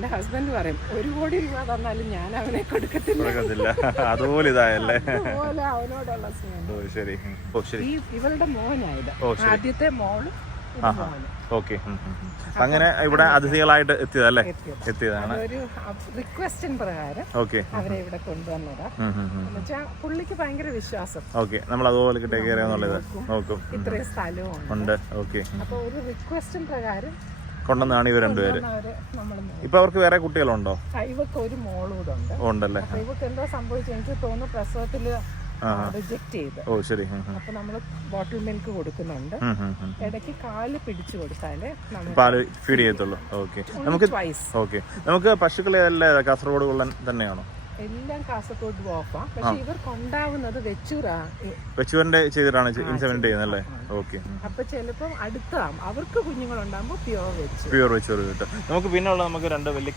എന്റെ ഹസ്ബൻഡ് പറയും 1 കോടി രൂപ തന്നാലും ഞാൻ അവനെ കൊടുക്കത്തില്ല. അതുപോലെ ഇതായല്ലേ. അതുപോലെ അവനോടുള്ള സ്നേഹം. ശരി. ഇവളുടെ മോനായത്. ആദ്യത്തെ മോള് മോന്. ഓക്കെ. അങ്ങനെ ഇവിടെ അതിഥികളായിട്ട് എത്തിയതല്ലേ? എത്തിയതാണ്. ഒരു റിക്വസ്റ്റിന് പ്രകാരം അവരെ ഇവിടെ കൊണ്ടുവന്നതാ. എന്നുവെച്ചാൽ പുള്ളിക്ക് ഭയങ്കര വിശ്വാസം. ഓക്കെ, നമ്മൾ അതുപോലെ ടേക്ക് കെയർ ചെയ്യാന്നുള്ളത് നോക്കും. ഇത്രയും സ്ഥലവും ഉണ്ട്. ഓക്കെ. അപ്പൊ ഒരു റിക്വസ്റ്റിന് പ്രകാരം കൊണ്ടുവന്നാണ് ഇവർ രണ്ടുപേര്. ഇപ്പൊ അവർക്ക് വേറെ കുട്ടികളുണ്ടോ? ഇവക്ക് ഒരു മോളൂടെ ഉണ്ട്. ഉണ്ടല്ലേ. ഇവക്ക് എന്താ സംഭവിച്ചു എനിക്ക് തോന്നുന്നു പ്രസവത്തില് റിജക്ട് ചെയ്ത്. ഓ ശരി. അപ്പൊ നമ്മള് ബോട്ടിൽ മിൽക്ക് കൊടുക്കുന്നുണ്ട്. ഇടയ്ക്ക് കാല് പിടിച്ചു കൊടുത്താലേ പാല് ഫീഡ് ചെയ്യത്തുള്ളൂ. ഓക്കെ. നമുക്ക് പശുക്കളെ കാസർഗോഡ് കൊള്ളൻ തന്നെയാണോ? എല്ലാം കാസർഗോഡ് പോക്കാം. പക്ഷെ ഇവർക്ക് ഉണ്ടാവുന്നത് വെച്ചൂരിന്റെ ചെയ്തിട്ടാണ് ഇൻസെമിനേറ്റ് ചെയ്യുന്നല്ലേ? ഓക്കെ. അപ്പൊ ചിലപ്പം അടുത്ത അവർക്ക് കുഞ്ഞുങ്ങളുണ്ടാകുമ്പോ പ്യുവർ വെച്ചൂർ കിട്ടും. നമുക്ക് പിന്നെ ഉള്ള നമുക്ക് 2 വലിയ